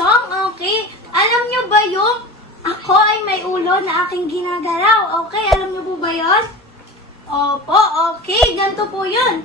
song? Okay. Alam nyo ba yung ako ay may ulo na aking ginagalaw? Okay, alam nyo po ba yun? Opo, okay. Ganito po yun.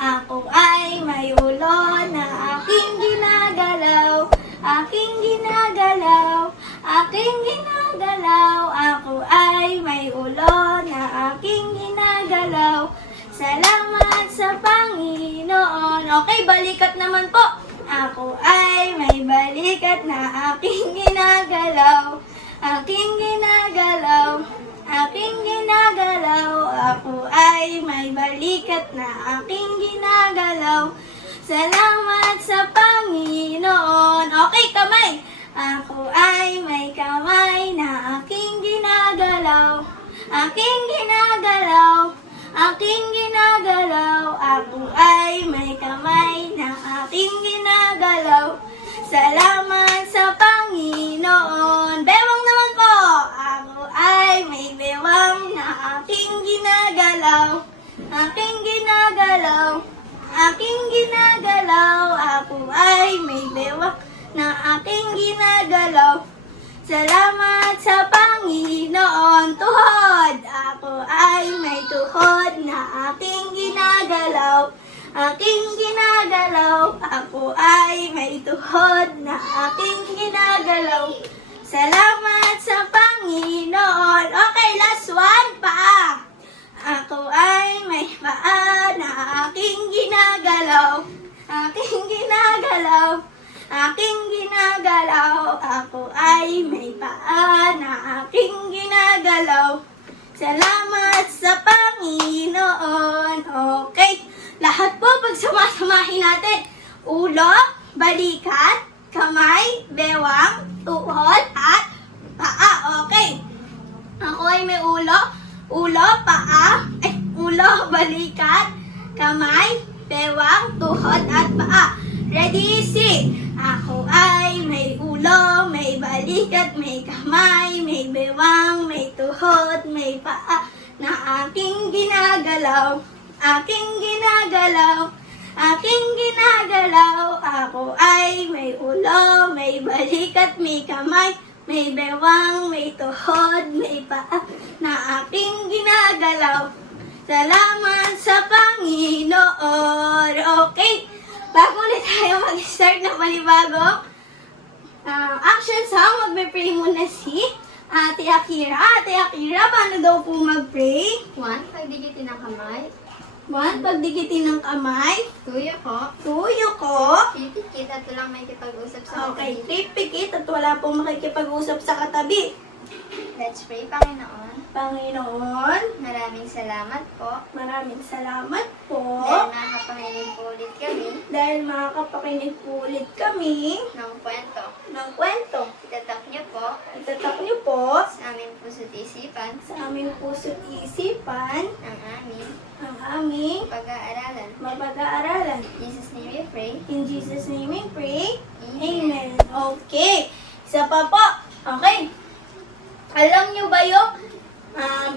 Ako ay may ulo na aking ginagalaw. Aking ginagalaw. Aking ginagalaw. Ako ay may ulo na aking ginagalaw. Salamat sa Panginoon. Okay, balikat naman po. Ako ay may balikat na aking ginagalaw. Aking ginagalaw. Aking ginagalaw. Ako ay may balikat na aking ginagalaw. Salamat sa Panginoon. Okay, kamay. Ako ay may kamay na aking ginagalaw. Aking ginagalaw. Aking ginagalaw. Ako ay may kamay na aking ginagalaw. Salamat sa Panginoon. Bewang naman po. Ako ay may bewang na aking ginagalaw. Aking ginagalaw. Aking ginagalaw. Ako ay may bewang na aking ginagalaw. Salamat sa Panginoon. Tuhod. Ako ay may tuhod na aking ginagalaw. Aking ginagalaw. Ako ay may tuhod na aking ginagalaw. Salamat sa Panginoon. Okay, last one. Paa. Ako ay may paa na aking ginagalaw. Aking ginagalaw. Aking ginagalaw. Ako ay may paa na aking ginagalaw. Salamat sa Panginoon. Okay. Lahat po pagsamasamahin natin. Ulo, balikat, kamay, bewang, tuhod, at paa. Okay. Ako ay may ulo, paa, ulo, balikat, kamay, bewang, tuhod, at paa. Ready, sit. Ako ay may ulo, may balikat, may kamay, may bewang, may tuhod, may paa na aking ginagalaw. Aking ginagalaw. Aking ginagalaw. Ako ay may ulo, may balikat, may kamay, may bewang, may tuhod, may paa na aking ginagalaw. Salamat sa Panginoon. Okay. Bago ulit tayo mag-start ng malibagong action song, magbe-pray muna si Ate Akira. Ate Akira, paano daw po mag-pray? 1. Pagdikitin ng kamay. 1. Pagdikitin ng kamay. Tuyo ko. Tuyo ko. Pipikit at walang may kipag-usap sa Okay, katabi. pipikit at wala pong makikipag-usap sa katabi. Let's pray, Panginoon. Panginoon, Maraming salamat po. maraming salamat po. Dahil nakakapanginig po ulit kami Dahil makakapakinig po ulit kami ng kwento. ng kwento. Itatak niyo po Itatak niyo po sa aming puso't isipan sa aming puso't isipan ang aming ang aming pag-aaralan. mapag-aaralan. In Jesus' name we pray. In Jesus' name we pray. Amen. Amen. Okay. Isa pa po. Okay. Alam niyo ba yung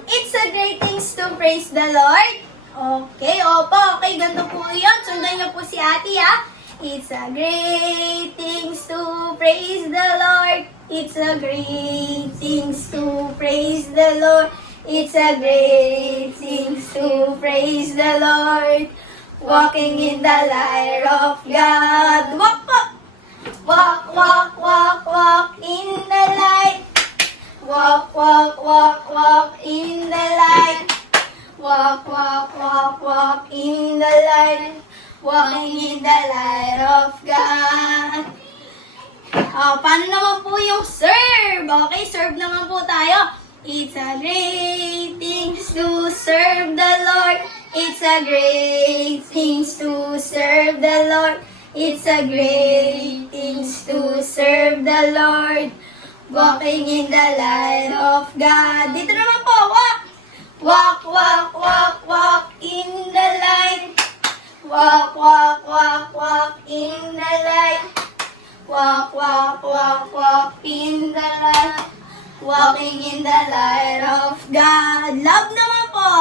it's a great things to praise the Lord? Okay. Opo. Okay. Ganito po yun. Sundan niyo po si Ate ha. It's a great things to praise the Lord. It's a great things to praise the Lord. It's a great things to praise the Lord. Walking in the light of God. Walk po. Walk, walk, walk, walk in the light. Walk, walk, walk, walk in the light. Walk, walk, walk, walk in the light. Walking in the light of God. Paano naman po yung serve? Okay, serve naman po tayo. It's a great thing to serve the Lord. It's a great thing to serve the Lord. It's a great thing to serve the Lord. Walking in the light of God. Dito naman po, walk. Walk, walk, walk, walk in the light. Walk, walk, walk, walk in the light. Walk, walk, walk, walk in the light. Walking in the light of God. Love naman po.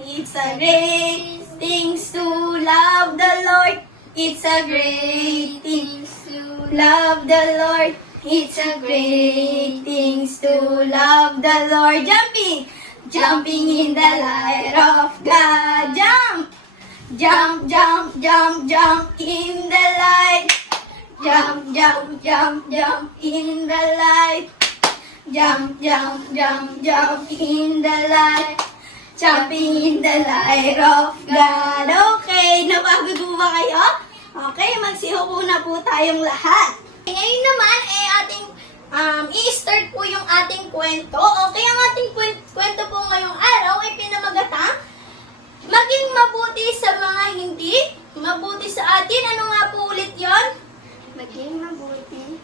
It's a great thing to love the Lord. It's a great thing to love the Lord. It's a great thing to love the Lord. Jumping! Jumping in the light of God. Jump! Jump, jump, jump, jump in the light. Jump, jump, jump, jump in the light. Jump, jump, jump, jump in the light. Jumping in the light of God. Okay, napagod po ba kayo? Okay, magsiho po na po tayong lahat. Ngayon naman, ating i-start po yung ating kwento. Okay, ang ating kwento po ngayong araw ay pinamagatang maging mabuti sa mga hindi mabuti sa atin. Ano nga po ulit yon? Maging mabuti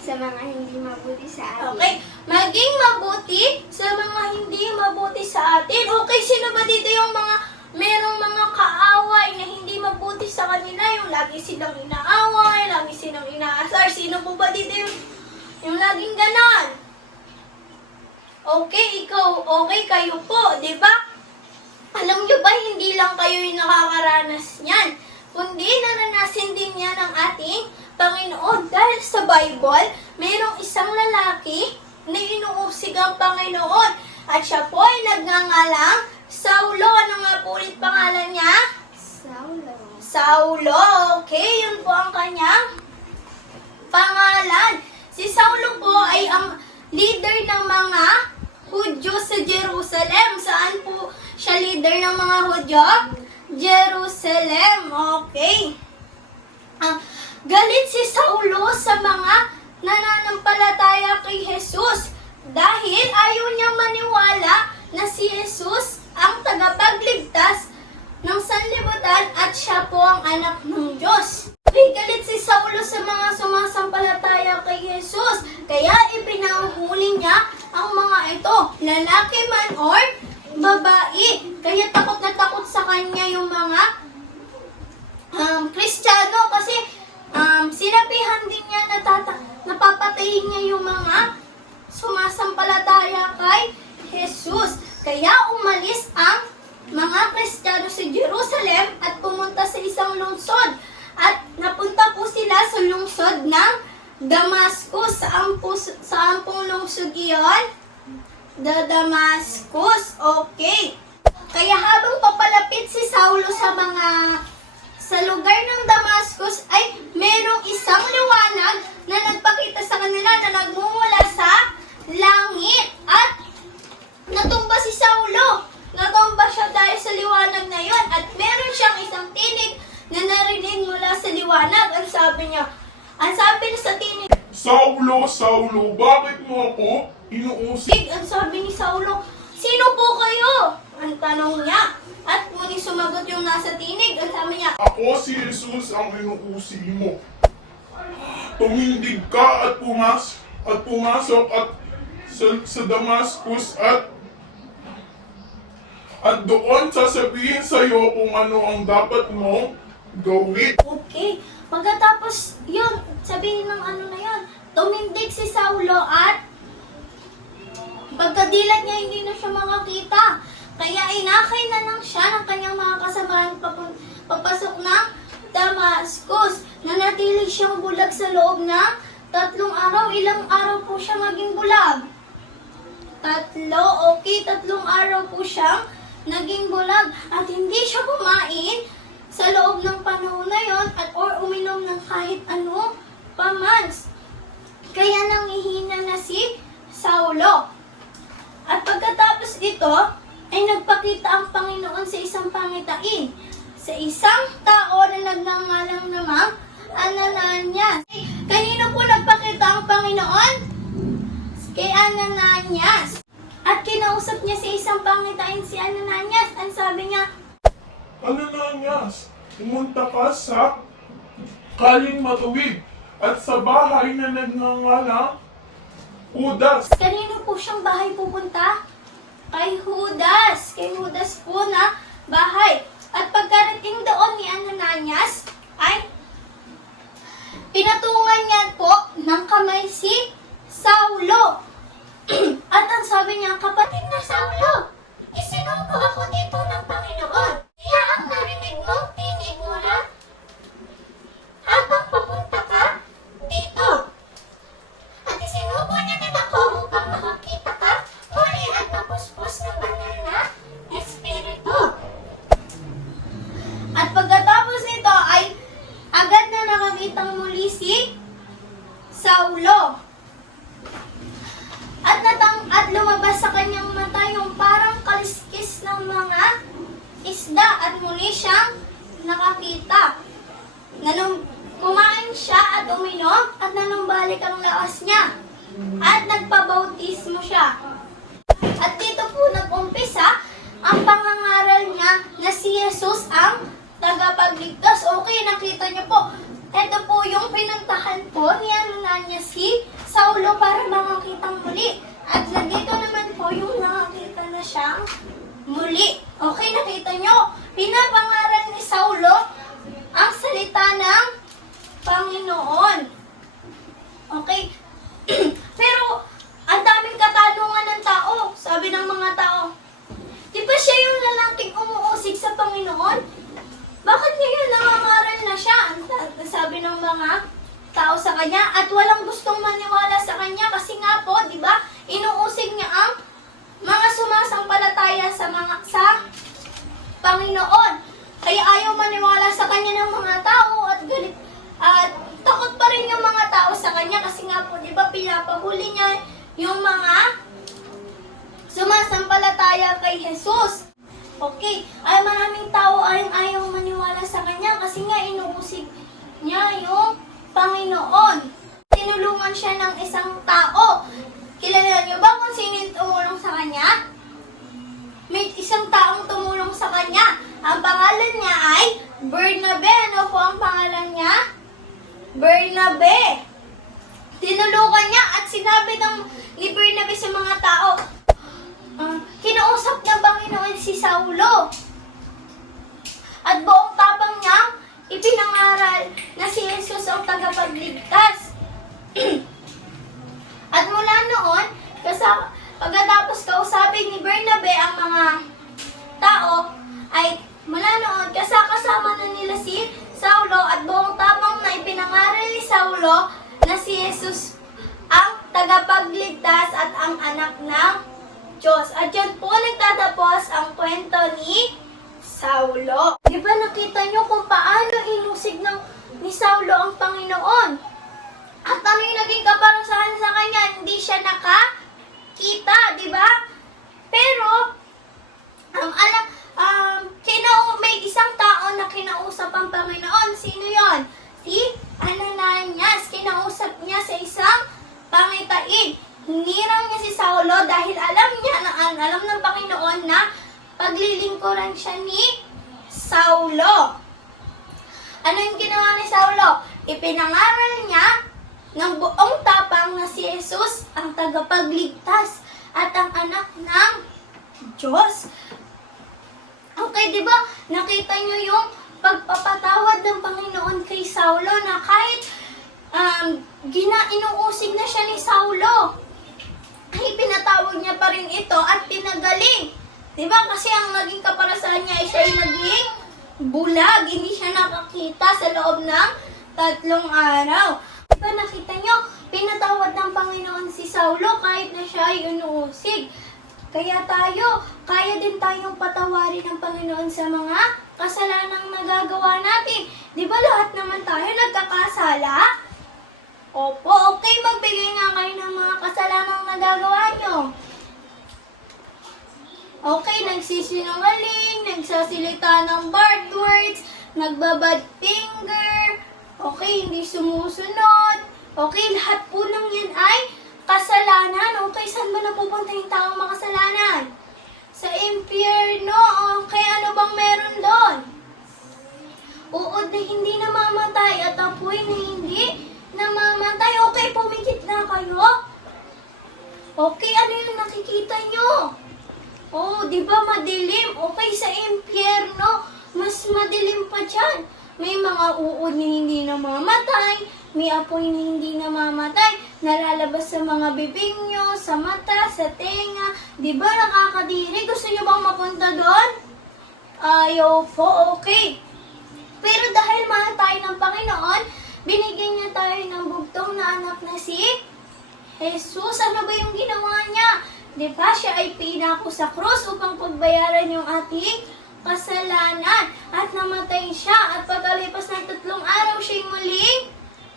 sa mga hindi mabuti sa atin. Okay, maging mabuti sa mga hindi mabuti sa atin. Okay, sino ba dito yung merong mga kaaway na hindi mabuti sa kanila? Yung lagi silang inaaway, lagi silang inaasar. Sino po ba dito yung laging ganon? Okay, ikaw, okay kayo po, di ba? Alam nyo ba, hindi lang kayo yung nakakaranas niyan, kundi naranasin din yan ng ating Panginoon. Dahil sa Bible, mayroong isang lalaki na inuusig ang Panginoon. At siya po ay nagngangalang Saulo. Ano nga po ulit pangalan niya? Saulo. Saulo. Okay, yun po ang kanyang pangalan. Si Saulo po ay ang leader ng mga Hudyo sa Jerusalem. Saan po siya leader ng mga Hudyo? Jerusalem. Okay. Galit si Saulo sa mga nananampalataya kay Jesus dahil ayaw niyang maniwala na si Jesus ang tagapagligtas ng sanlibutan at siya po ang anak ng Diyos. Galit si Saulo sa mga sumasampalataya kay Jesus, kaya ipinahuhuli niya ang mga ito, lalaki man or babae. Kaya takot na takot sa kanya yung mga Kristiyano kasi sinabihan din niya napapatayin niya yung mga sumasampalataya kay Jesus. Kaya umalis ang mga Kristiyano sa Jerusalem at pumunta sa isang lungsod. At napunta po sila sa lungsod ng Damascus. Saan pong lungsod iyon? Damascus. Okay. Kaya habang papalapit si Saulo sa lugar ng Damascus ay merong isang liwanag na nagpakita sa kanila na nagmumula sa langit. At natumba si Saulo. Natumba siya dahil sa liwanag na yon. At meron siyang isang tinig na narinig mula sa liwanag. Ang sabi niya sa tinig, Saulo, Saulo, bakit mo ako inuusig? ang sabi ni Saulo, sino po kayo? Ang tanong niya. At muling sumagot yung nasa tinig. Ang sabi niya, Ako si Jesus ang inuusig mo. Tumindig ka at pumasok sa Damascus at doon sasabihin sa iyo kung ano ang dapat mong gawin. okay. Pagkatapos yun, sabihin ng ano na yun, tumindig si Saulo at pagkadilat niya hindi na siya makakita. Kaya inakay na lang siya ng kanyang mga kasamahan papasok ng Damascus. Nanatili siyang bulag sa loob ng 3 araw. Ilang araw po siya maging bulag? 3. Okay, 3 araw po siyang naging bulag. At hindi siya kumain sa loob ng panahon na yon or uminom ng kahit ano paman. Kaya nangihina na si Saulo. At pagkatapos ito, ay nagpakita ang Panginoon sa isang pangitain. Sa isang tao na nagngangalang namang Ananias. Kanino po nagpakita ang Panginoon? Kay Ananias. At kinausap niya sa isang pangitain si Ananias. Ang sabi niya, Ananias, pumunta ka sa kaling matuwid at sa bahay na nagngangalang Judas. kanino po siyang bahay pupunta? Kay Judas. Kay Judas po na bahay. At pagkarating doon ni Ananias, ay pinatungan niya po ng kamay si Saulo. At ang sabi niya, kapatid na Saulo, isinugo ako dito ng Panginoon. Kaya ang narinig mo, tinig mo na habang papunta isda at muli siyang nakakita. Kumain siya at uminom at nanumbalik ang lakas niya. At nagpabautismo siya. At dito po nag-umpisa ang pangangaral niya na si Jesus ang tagapagligtas. Okay, nakita niyo po. Ito po yung pinuntahan po niya si Saulo para makakitang muli. At dito naman po yung nakakita na siyang muli. Okay, nakita niyo? Pinapangaral ni Saulo ang salita ng Panginoon. Okay? Pero, ang daming katanungan ng tao. Sabi ng mga tao, di ba siya yung lalaking umuusig sa Panginoon? Bakit ngayon nangangaral na siya? Sabi ng mga tao sa kanya. At walang gustong maniwala sa kanya kasi nga po, di ba, inuusig niya ang mga sumasampalataya sa Panginoon. Kaya ayaw maniwala sa kanya ng mga tao at galit. At takot pa rin yung mga tao sa kanya kasi nga po, di ba, pinapahuli niya yung mga sumasampalataya kay Jesus. Okay, ay maraming tao ay ayaw maniwala sa kanya kasi nga inuusig niya yung Panginoon. Tinulungan siya ng isang tao. Kilala niyo ba kung sino yung tumulong sa kanya? May isang taong tumulong sa kanya. Ang pangalan niya ay Bernabe. Ano po ang pangalan niya? Bernabe. Tinulungan niya at sinabi ni Bernabe sa mga tao, kinausap ng Panginoon si Saulo. At buong tapang niya, ipinangaral na si Jesus ang tagapagligtas. At mula noon, pagkatapos kausapin ni Bernabe ang mga tao, ay mula noon, kasama na nila si Saulo at buong tapang na ipinangaral ni Saulo na si Jesus ang tagapagligtas at ang anak ng Diyos. At yan po nagtatapos ang kwento ni Saulo. Di ba nakita nyo kung paano inusig ni Saulo ang Panginoon? At ano yung naging kaparasahan sa kanya? Hindi siya nakakita, di ba? Pero, may isang tao na kinausap ang Panginoon. Sino yon? Si Ananias. Kinausap niya sa isang pangitain. Hinirang niya si Saulo dahil alam ng Panginoon na paglilingkuran siya ni Saulo. Ano yung ginawa ni Saulo? Ipinangaral niya ng buong tapang na si Jesus ang tagapagligtas at ang anak ng Diyos. Okay, di ba? Nakita niyo yung pagpapatawad ng Panginoon kay Saulo na kahit inuusig na siya ni Saulo, ay pinatawag niya pa rin ito at pinagaling. Di ba? Kasi ang naging kaparasan niya ay siya ay naging bulag. Hindi siya nakakita sa loob ng 3 araw. Di ba nakita niyo? Pinatawad ng Panginoon si Saulo kahit na siya ay inuusig. Kaya kaya din tayong patawarin ng Panginoon sa mga kasalanang nagagawa natin. Di ba lahat naman tayo nagkakasala? Opo, okay, magbigay nga kayo ng mga kasalanang nagagawa nyo. Okay, nagsisinungaling, nagsasalita ng bad words, nagbabad finger, okay, hindi sumusunod. Okay, lahat po ng yan ay kasalanan. Okay, saan ba napupunta yung taong makasalanan? Sa impyerno. Okay, ano bang meron doon? Uod na hindi namamatay at apoy na hindi namamatay. Okay, pumikit na kayo. Okay, ano yung nakikita nyo? Oh, di ba madilim? Okay, sa impyerno, mas madilim pa dyan. May mga uod na hindi namamatay, may apoy na hindi namamatay, nalalabas sa mga bibig nyo, sa mata, sa tenga. Di ba nakakadiri? Gusto nyo bang mapunta doon? Ayaw po, okay. Pero dahil mahal tayo ng Panginoon, binigyan niya tayo ng bugtong na anak na si Jesus. Ano ba yung ginawa niya? Di ba siya ay pinako sa krus upang pagbayaran yung ating kasalanan. At namatay siya. At pagkalipas ng 3 araw, siya'y muling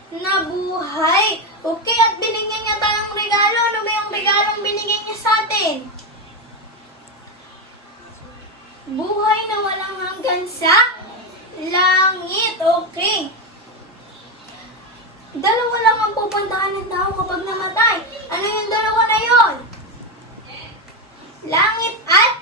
nabuhay. Okay, at binigyan niya tayong regalo. Ano ba yung regalong binigyan niya sa atin? Buhay na walang walang hanggan sa langit. Okay. Dalawa lang ang pupuntahan ng tao kapag namatay. Ano yung dalawa na yon? Langit at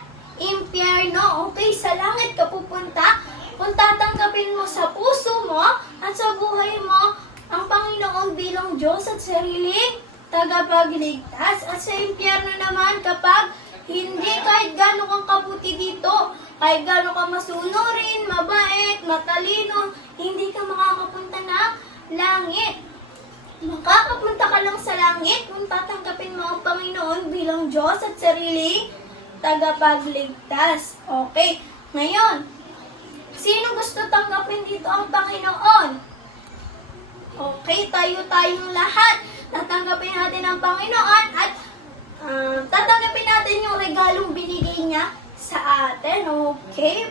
impyerno. Okay, sa langit ka pupunta kung tatanggapin mo sa puso mo at sa buhay mo ang Panginoon bilang Diyos at sariling tagapagligtas. At sa impyerno naman kapag hindi, kahit gano'n kang kaputi dito, kahit gano'n ka masunurin, mabait, matalino, hindi ka makakapunta ng langit. Makakapunta ka lang sa langit kung tatanggapin mo ang Panginoon bilang Diyos at sariling tagapagligtas. Okay, ngayon, sino gusto tanggapin dito ang Panginoon? Okay, tayong lahat. Tatanggapin natin ang Panginoon at tatanggapin natin yung regalong binigay niya sa atin. Okay?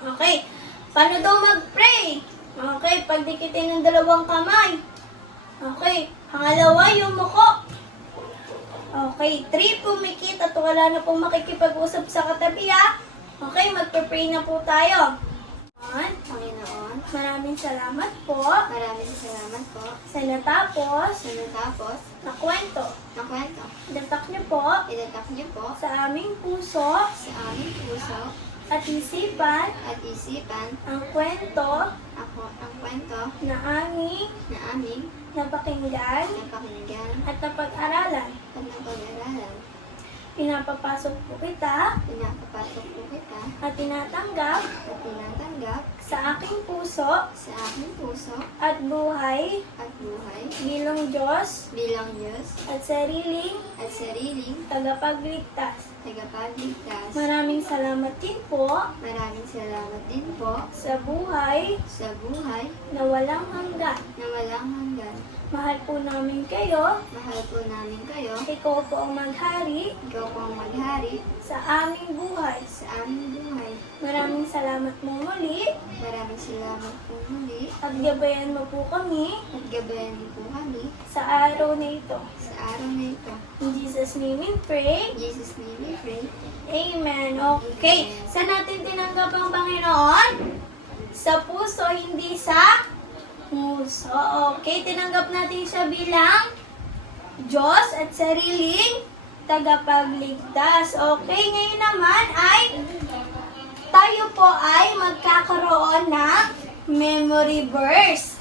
Okay. Paano daw mag-pray? Okay, pagdikitin ng dalawang kamay. Okay. Pangalawa, yung muko. Okay. 3, pumikit at wala na pong makikipag-usap sa katabi, ha? Okay, magpa-pray na po tayo. Panginoon, Maraming salamat po maraming salamat po sa natapos sa natapos na kwento. na kwento. Datak niyo po Idatak niyo po sa aming puso sa aming puso at isipan at isipan ang kwento ang kwento na aming na aming napakinggan napakinggan at napag-aralan. at napag-aralan. Pinapapasok po kita Pinapapasok po kita at tinatanggap at tinatanggap sa aking puso sa aking puso at buhay at buhay bilang Diyos bilang Diyos at sariling at sariling tagapagligtas. tagapagligtas. Maraming salamat din po Maraming salamat din po sa buhay sa buhay na walang hanggan. na walang hanggan. Mahal po namin kayo. Mahal po namin kayo. Ikaw po ang maghari Ikaw po ang maghari sa aming buhay. sa aming buhay. Maraming salamat mo muli Maraming salamat po muli at gabayan mo po kami at gabayan niyo po kami sa araw na ito. sa araw na ito. In Jesus' name we pray. In Jesus' name we pray. Amen. Okay. Saan natin tinanggap ang Panginoon? Sa puso, hindi sa puso. Okay. Tinanggap natin siya bilang Diyos at sariling tagapagligtas. Okay. Ngayon naman ay tayo po ay magkakaroon ng memory verse.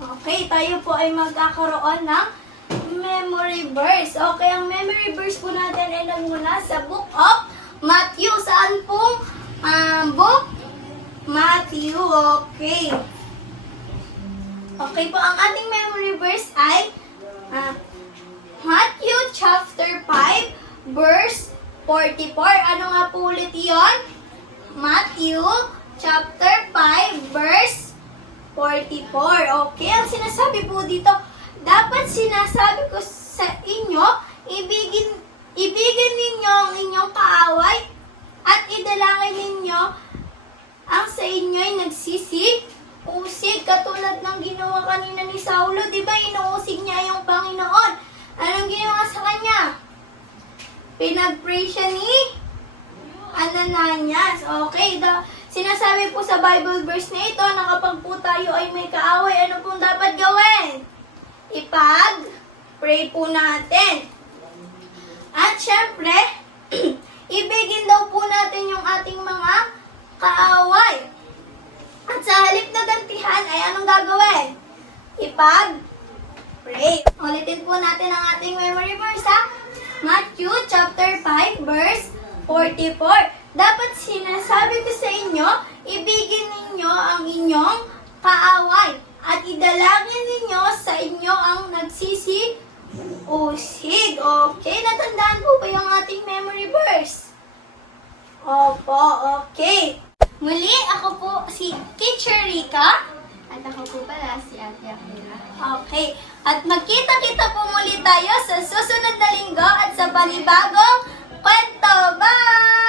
Okay, tayo po ay magkakaroon ng memory verse. Okay, ang memory verse po natin ay nagmula sa Book of Matthew. Saan pong book? Matthew. Okay. Okay po, ang ating memory verse ay Matthew chapter 5 verse 44. Ano nga po ulit yun? Matthew chapter 5 verse 44. Okay, ang sinasabi po dito, dapat sinasabi ko sa inyo, ibigin ninyo ang inyong kaaway at idalangin ninyo ang sa inyo ay nagsisig-usig katulad ng ginawa kanina ni Saulo. Di ba inuusig niya yung Panginoon? Anong ginawa sa kanya? Pinag-pray siya ni Ananias. Okay, sinasabi po sa Bible verse na ito na kapag po tayo ay may kaaway, ano pong dapat gawin? Ipag-pray po natin. At syempre, ibigin daw po natin yung ating mga kaaway. At sa halip na gantihan ay anong gagawin? Ipag-pray. Ulitin po natin ang ating memory verse, ha? Matthew chapter 5 verse 44. Dapat sinasabi ko sa inyo, ibigin ninyo ang inyong kaaway at idalangin ninyo sa inyo ang nagsisig-usig. Okay, natandaan po ba yung ating memory verse? Opo, okay. Muli, ako po si Teacher Rica. At ako po pala si Ate Akira. Okay, at magkita-kita po muli tayo sa susunod na linggo at sa panibagong kwento. Bye!